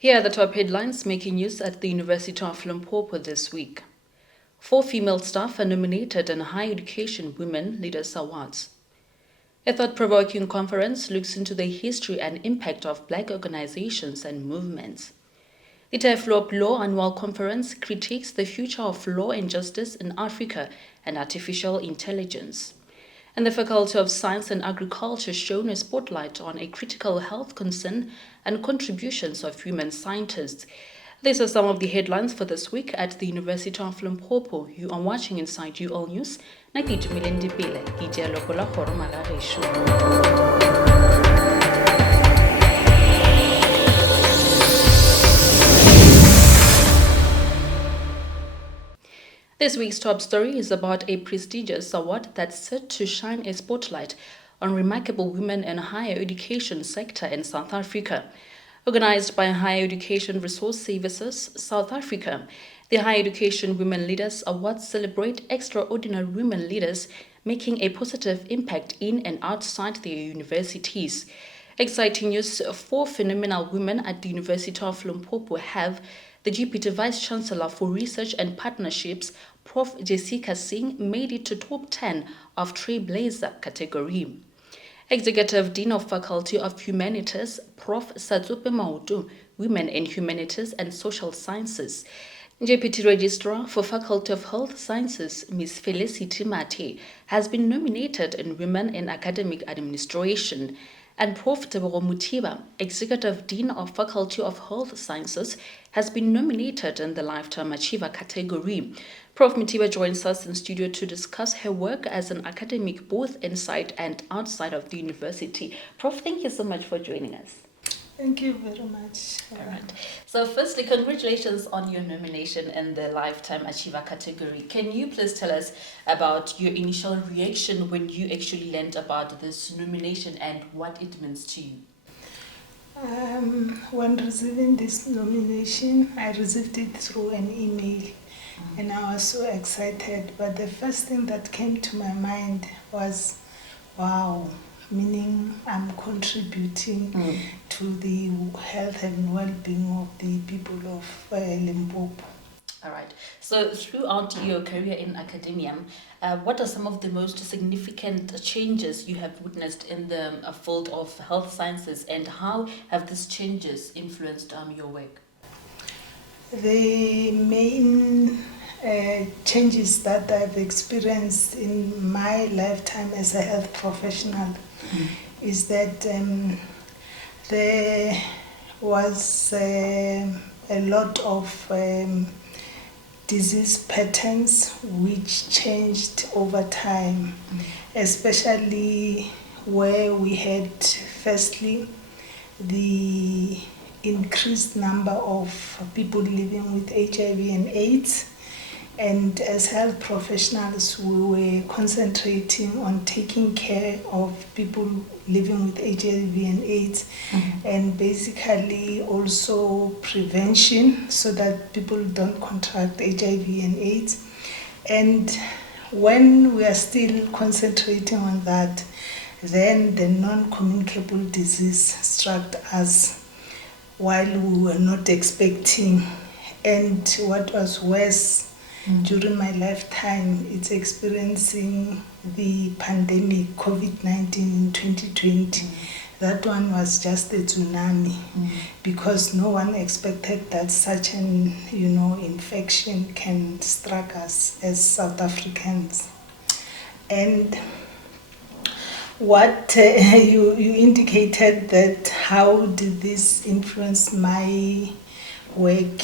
Here are the top headlines making news at the University of Limpopo this week. 4 female staff are nominated in Higher Education Women Leaders Awards. A thought-provoking conference looks into the history and impact of Black organizations and movements. The Turfloop Law Annual Conference critiques the future of law and justice in Africa and artificial intelligence. And the Faculty of Science and Agriculture shone a spotlight on a critical health concern and contributions of women scientists. These are some of the headlines for this week at the University of Limpopo. You are watching Inside UL News. This week's top story is about a prestigious award that's set to shine a spotlight on remarkable women in higher education sector in South Africa. Organized by Higher Education Resource Services South Africa, the Higher Education Women Leaders Awards celebrate extraordinary women leaders making a positive impact in and outside their universities. Exciting news: 4 phenomenal women at the University of Limpopo have the Deputy Vice Chancellor for Research and Partnerships, Prof. Jessica Singh, made it to top 10 of Trailblazer category. Executive Dean of Faculty of Humanities, Prof. Satsupe Mautu, Women in Humanities and Social Sciences. Deputy Registrar for Faculty of Health Sciences, Ms. Felicity Mate, has been nominated in Women in Academic Administration. And Prof. Teboro Mutiba, Executive Dean of Faculty of Health Sciences, has been nominated in the Lifetime Achiever category. Prof. Mutiba joins us in studio to discuss her work as an academic both inside and outside of the university. Prof, thank you so much for joining us. Thank you very much. All right. So firstly, congratulations on your nomination in the Lifetime Achiever category. Can you please tell us about your initial reaction when you actually learned about this nomination and what it means to you? When receiving this nomination, I received it through an email, and I was so excited. But the first thing that came to my mind was, wow, meaning I'm contributing to the health and well-being of the people of Limpopo. All right. So throughout your career in academia, what are some of the most significant changes you have witnessed in the field of health sciences, and how have these changes influenced your work? The main changes that I've experienced in my lifetime as a health professional is that there was a lot of disease patterns which changed over time, especially where we had firstly the increased number of people living with HIV and AIDS. And as health professionals, we were concentrating on taking care of people living with HIV and AIDS, and basically also prevention so that people don't contract HIV and AIDS. And when we are still concentrating on that, then the non-communicable disease struck us while we were not expecting. And what was worse, during my lifetime, it's experiencing the pandemic, COVID-19 in 2020. That one was just a tsunami because no one expected that such an infection can strike us as South Africans. And what you indicated that how did this influence my work?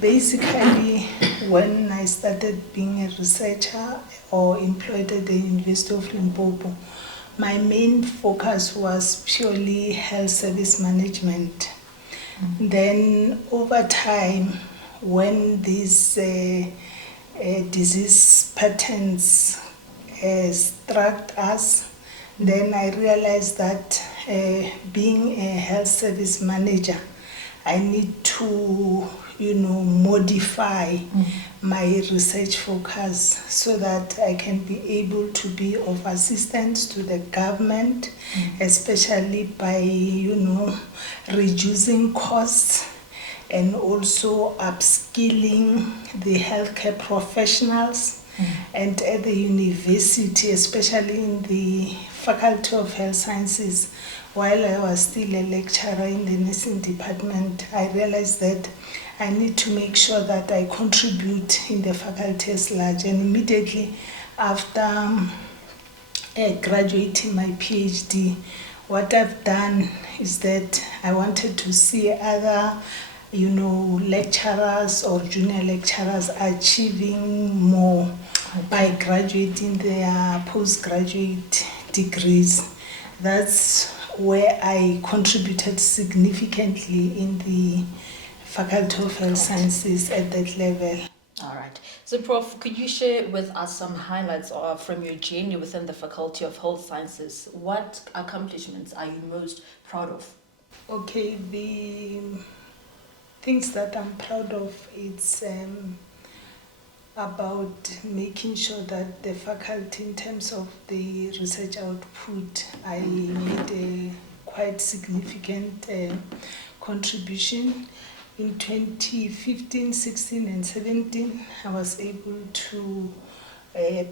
Basically, when I started being a researcher or employed at the University of Limpopo, my main focus was purely health service management. Then over time, when these disease patterns struck us, then I realized that being a health service manager, I need to modify my research focus so that I can be able to be of assistance to the government, especially by, reducing costs and also upskilling the healthcare professionals. And at the university, especially in the Faculty of Health Sciences, while I was still a lecturer in the nursing department, I realized that I need to make sure that I contribute in the faculty as large. And immediately after graduating my PhD, what I've done is that I wanted to see other lecturers or junior lecturers achieving more by graduating their postgraduate degrees. That's where I contributed significantly in the Faculty of Health Sciences at that level. All right. So, Prof, could you share with us some highlights from your journey within the Faculty of Health Sciences? What accomplishments are you most proud of? Okay, the things that I'm proud of, it's about making sure that the faculty, in terms of the research output, I made a quite significant contribution. In 2015, 16 and 17, I was able to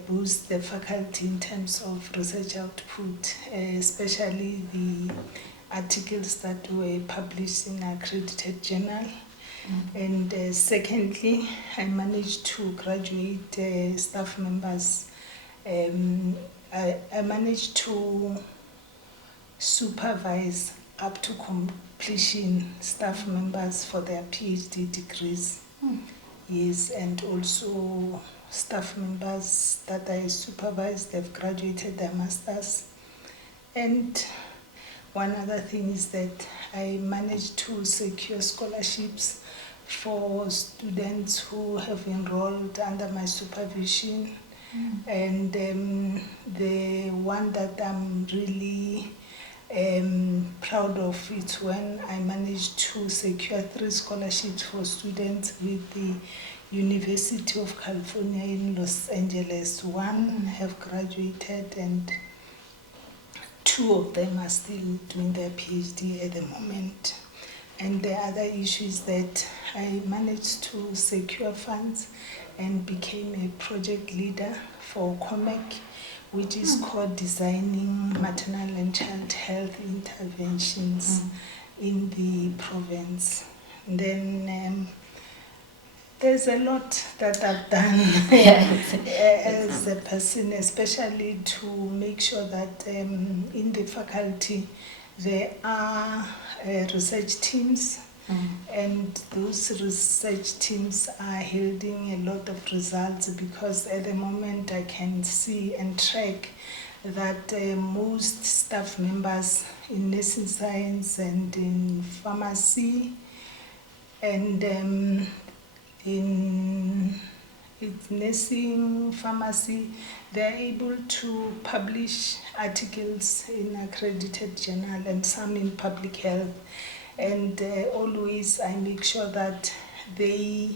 boost the faculty in terms of research output, especially the articles that were published in accredited journal. And secondly, I managed to graduate staff members. I managed to supervise up to completion staff members for their PhD degrees. Yes, and also staff members that I supervised, they've graduated their masters. And one other thing is that I managed to secure scholarships for students who have enrolled under my supervision. And the one that I'm really proud of is when I managed to secure 3 scholarships for students with the University of California in Los Angeles. 1 have graduated and 2 of them are still doing their PhD at the moment. And the other issue is that I managed to secure funds and became a project leader for COMEC, which is called Designing Maternal and Child Health Interventions in the province. And then there's a lot that I've done as a person, especially to make sure that in the faculty there are research teams, and those research teams are yielding a lot of results, because at the moment I can see and track that most staff members in nursing science and in pharmacy and in nursing, pharmacy, they're able to publish articles in accredited journal and some in public health. And always I make sure that they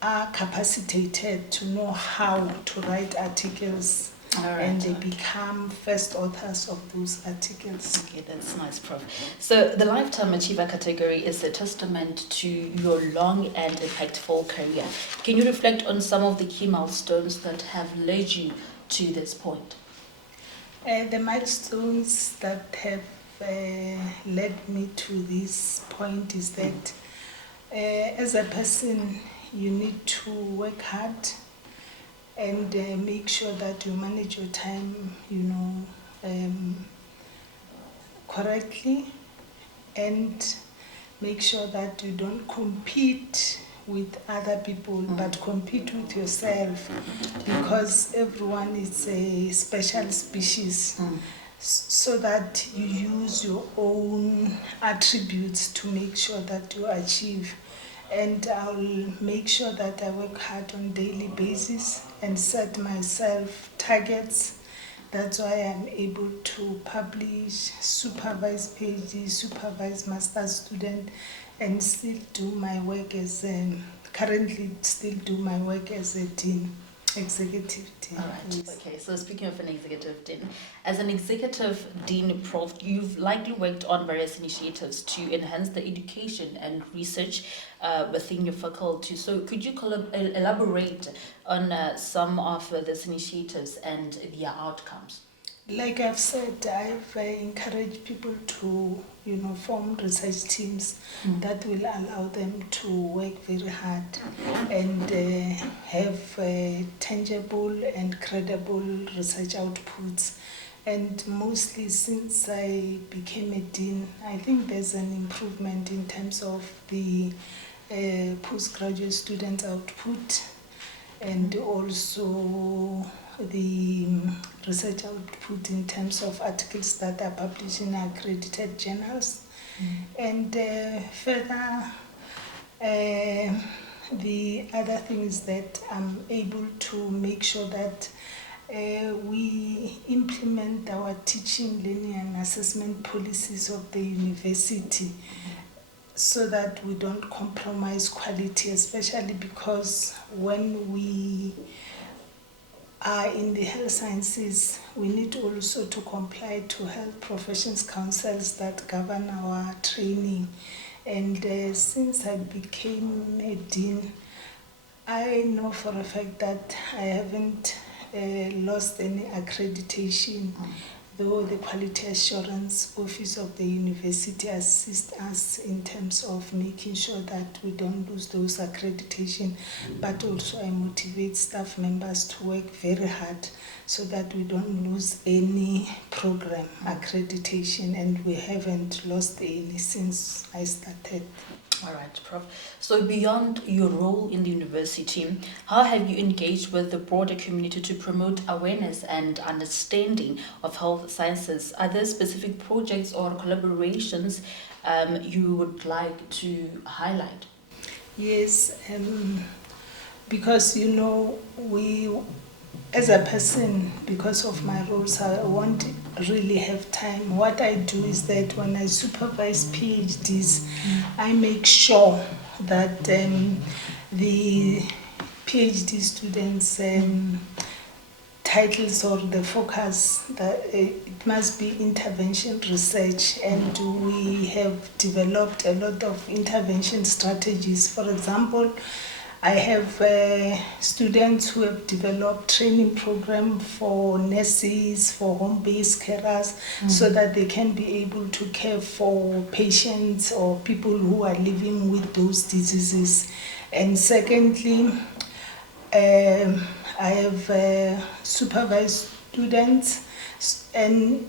are capacitated to know how to write articles. And they become first authors of those articles. Okay, that's nice, Prof. So the Lifetime Achiever category is a testament to your long and impactful career. Can you reflect on some of the key milestones that have led you to this point? The milestones that have led me to this point is that as a person, you need to work hard and make sure that you manage your time, correctly, and make sure that you don't compete with other people, but compete with yourself, because everyone is a special species. So that you use your own attributes to make sure that you achieve. And I'll make sure that I work hard on a daily basis and set myself targets. That's why I'm able to publish, supervise PhD, supervise master's student, and still do my work as currently still do my work as a dean, executive dean. All right. Yes. Okay. So speaking of an executive dean, as an executive dean, Prof, you've likely worked on various initiatives to enhance the education and research within your faculty. So could you elaborate on some of these initiatives and their outcomes? Like I've said, I've encouraged people to, form research teams that will allow them to work very hard and have tangible and credible research outputs. And mostly since I became a dean, I think there's an improvement in terms of the postgraduate student output and also the research output in terms of articles that are published in accredited journals. And further, the other thing is that I'm able to make sure that we implement our teaching, learning and assessment policies of the university so that we don't compromise quality, especially because when we are in the health sciences, we need also to comply to health professions councils that govern our training. And since I became a dean, I know for a fact that I haven't lost any accreditation, though the Quality Assurance Office of the university assists us in terms of making sure that we don't lose those accreditation, but also I motivate staff members to work very hard so that we don't lose any program accreditation, and we haven't lost any since I started. All right, Prof. So beyond your role in the university, how have you engaged with the broader community to promote awareness and understanding of health sciences? Are there specific projects or collaborations you would like to highlight? Yes, because we, as a person, because of my roles, I won't really have time. What I do is that when I supervise PhDs, I make sure that the PhD students' titles or the focus, that it must be intervention research, and we have developed a lot of intervention strategies. For example, I have students who have developed training program for nurses, for home-based carers, so that they can be able to care for patients or people who are living with those diseases. And secondly, I have supervised students, and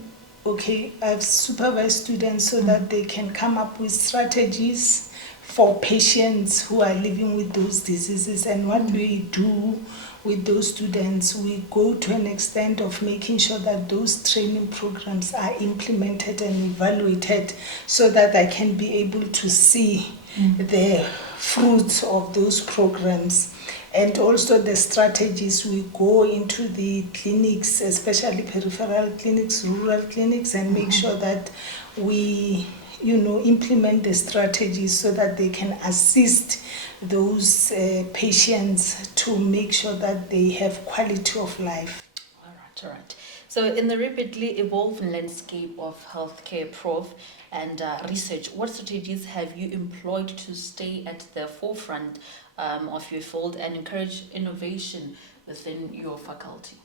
I've supervised students so that they can come up with strategies for patients who are living with those diseases. And what we do with those students, we go to an extent of making sure that those training programs are implemented and evaluated so that I can be able to see the fruits of those programs. And also the strategies, we go into the clinics, especially peripheral clinics, rural clinics, and make sure that we implement the strategies so that they can assist those patients to make sure that they have quality of life. All right. So in the rapidly evolving landscape of healthcare, Prof, and research, what strategies have you employed to stay at the forefront of your field and encourage innovation within your faculty?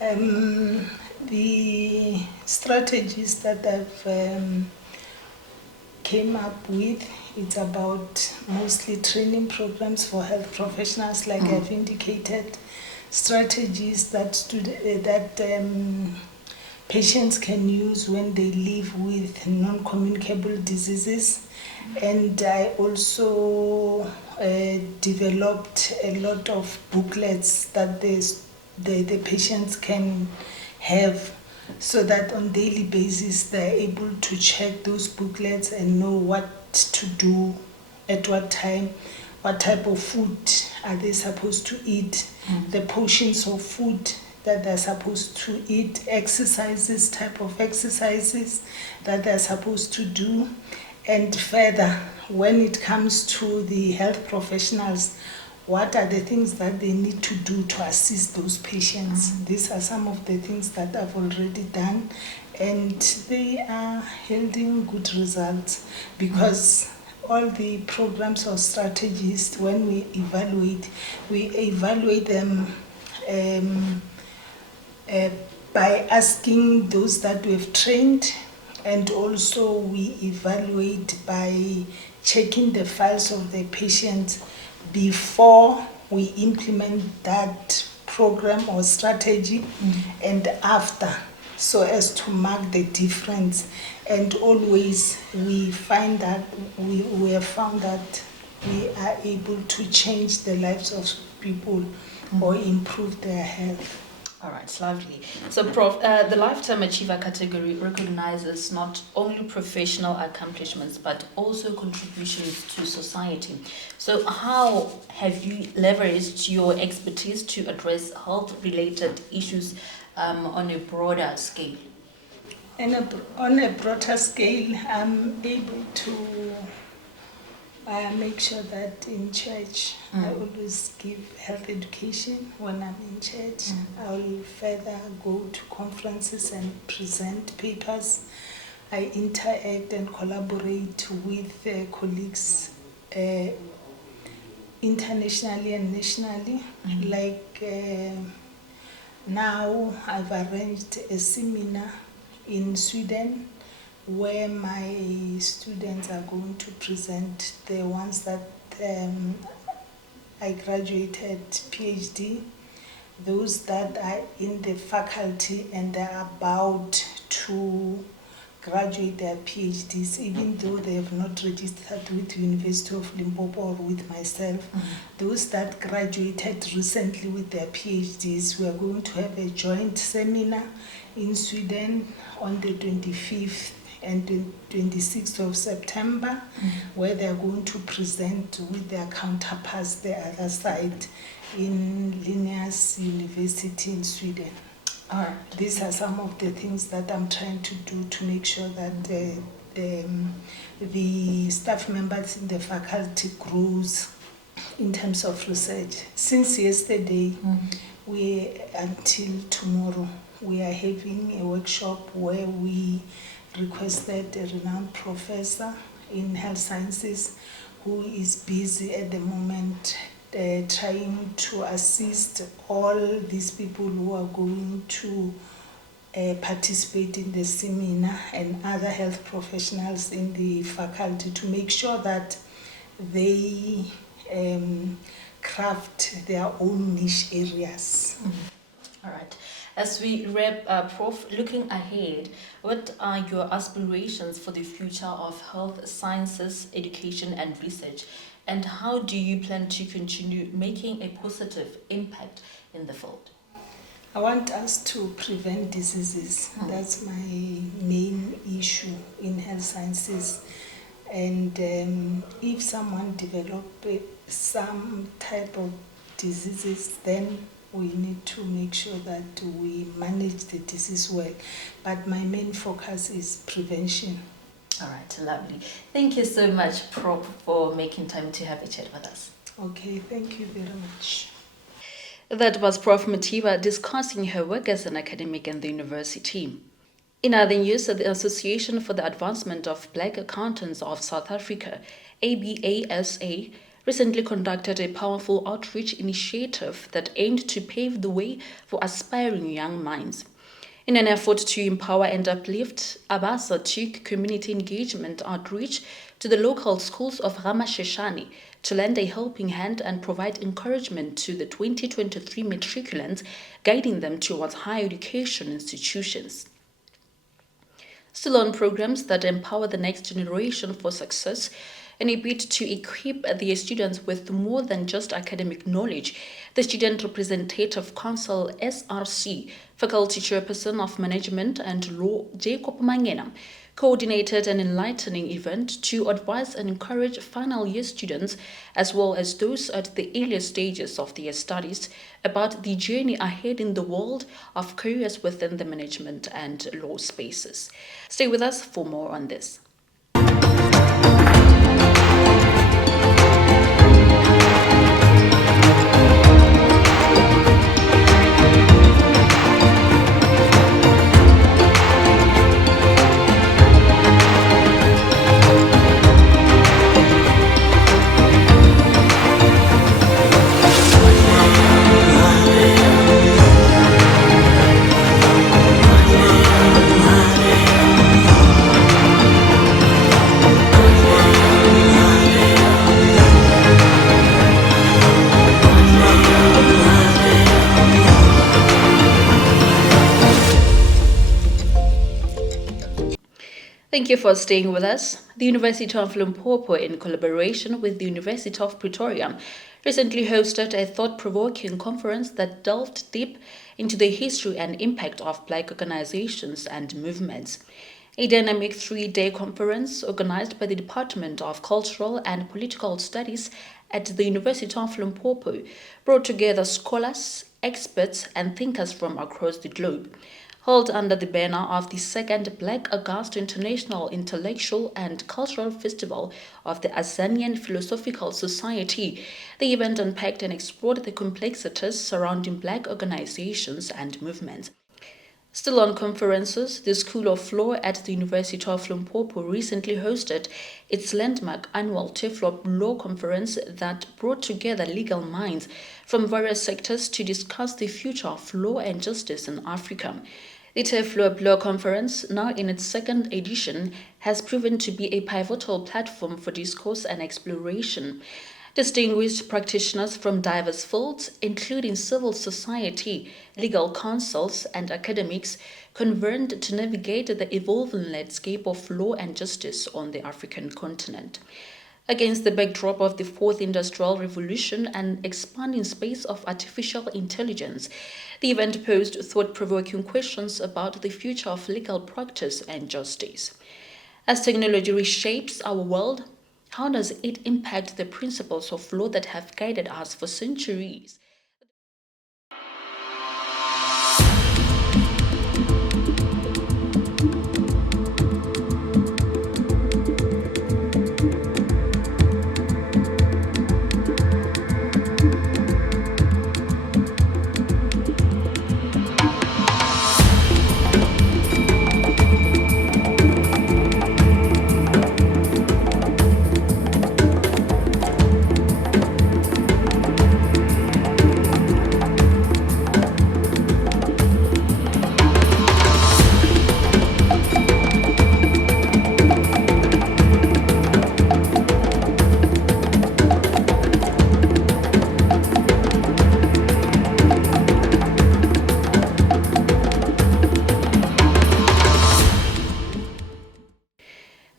The strategies that I've came up with, it's about mostly training programs for health professionals, like I've indicated, strategies that patients can use when they live with non-communicable diseases. And I also developed a lot of booklets that the patients can have, so that on daily basis they're able to check those booklets and know what to do at what time, what type of food are they supposed to eat, the portions of food that they're supposed to eat, exercises, type of exercises that they're supposed to do. And further, when it comes to the health professionals, what are the things that they need to do to assist those patients? These are some of the things that I've already done, and they are yielding good results, because all the programs or strategies, when we evaluate them by asking those that we have trained, and also we evaluate by checking the files of the patients before we implement that program or strategy, and after, so as to mark the difference. And always we find that we have found that we are able to change the lives of people or improve their health. All right, lovely. So, Prof, the Lifetime Achiever category recognizes not only professional accomplishments but also contributions to society. So, how have you leveraged your expertise to address health-related issues on a broader scale? On a broader scale, I'm able to make sure that in church I always give health education when I'm in church. I will further go to conferences and present papers. I interact and collaborate with colleagues internationally and nationally. Like now I've arranged a seminar in Sweden where my students are going to present, the ones that I graduated PhD, those that are in the faculty and they're about to graduate their PhDs, even though they have not registered with University of Limpopo or with myself. Those that graduated recently with their PhDs, we are going to have a joint seminar in Sweden on the 25th and the 26th of September, where they are going to present with their counterparts the other side in Linnaeus University in Sweden. These are some of the things that I'm trying to do to make sure that the staff members in the faculty grows in terms of research. Since yesterday, until tomorrow, we are having a workshop where we requested a renowned professor in health sciences who is busy at the moment trying to assist all these people who are going to participate in the seminar and other health professionals in the faculty to make sure that they craft their own niche areas. All right. As we wrap up, Prof, looking ahead, what are your aspirations for the future of health sciences, education, and research? And how do you plan to continue making a positive impact in the field? I want us to prevent diseases. That's my main issue in health sciences. And if someone develops some type of diseases, then we need to make sure that we manage the disease well. But my main focus is prevention. All right, lovely. Thank you so much, Prof, for making time to have a chat with us. Okay, thank you very much. That was Prof Matiba discussing her work as an academic in the university. In other news, the Association for the Advancement of Black Accountants of South Africa, ABASA, recently conducted a powerful outreach initiative that aimed to pave the way for aspiring young minds. In an effort to empower and uplift, ABASA took community engagement outreach to the local schools of Ramasheshane to lend a helping hand and provide encouragement to the 2023 matriculants, guiding them towards higher education institutions. Still on programs that empower the next generation for success, in a bid to equip their students with more than just academic knowledge, the Student Representative Council SRC, Faculty Chairperson of Management and Law Jacob Mangena, coordinated an enlightening event to advise and encourage final year students as well as those at the earlier stages of their studies about the journey ahead in the world of careers within the management and law spaces. Stay with us for more on this. Thank you for staying with us. The University of Limpopo, in collaboration with the University of Pretoria, recently hosted a thought-provoking conference that delved deep into the history and impact of Black organizations and movements. A dynamic three-day conference organized by the Department of Cultural and Political Studies at the University of Limpopo brought together scholars, experts, and thinkers from across the globe. Held under the banner of the second Black August International Intellectual and Cultural Festival of the Azanian Philosophical Society, the event unpacked and explored the complexities surrounding Black organizations and movements. Still on conferences, the School of Law at the University of Limpopo recently hosted its landmark annual Turfloop Law Conference that brought together legal minds from various sectors to discuss the future of law and justice in Africa. The Turfloop Law Conference, now in its second edition, has proven to be a pivotal platform for discourse and exploration. Distinguished practitioners from diverse fields, including civil society, legal counsels, and academics, convened to navigate the evolving landscape of law and justice on the African continent. Against the backdrop of the Fourth Industrial Revolution and expanding space of artificial intelligence, the event posed thought-provoking questions about the future of legal practice and justice. As technology reshapes our world, how does it impact the principles of law that have guided us for centuries?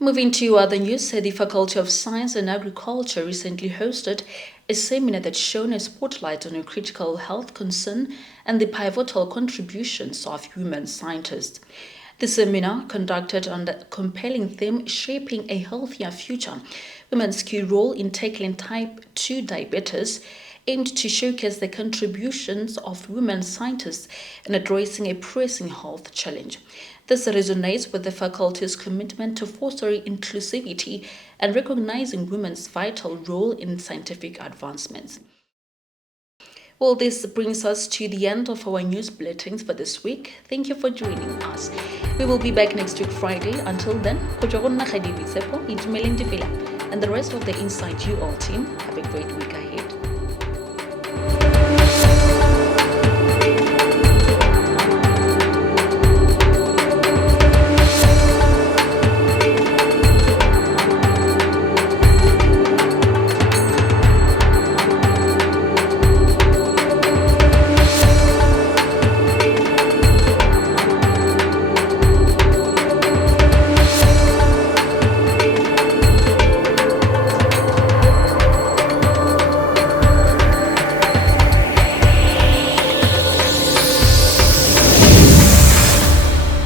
Moving to other news, the Faculty of Science and Agriculture recently hosted a seminar that shone a spotlight on a critical health concern and the pivotal contributions of human scientists. The seminar, conducted on the compelling theme Shaping a Healthier Future, Women's Key Role in Tackling Type 2 Diabetes, aimed to showcase the contributions of women scientists in addressing a pressing health challenge. This resonates with the faculty's commitment to fostering inclusivity and recognizing women's vital role in scientific advancements. Well, this brings us to the end of our news bulletins for this week. Thank you for joining us. We will be back next week Friday. Until then, and the rest of the Inside You All team, have a great week ahead.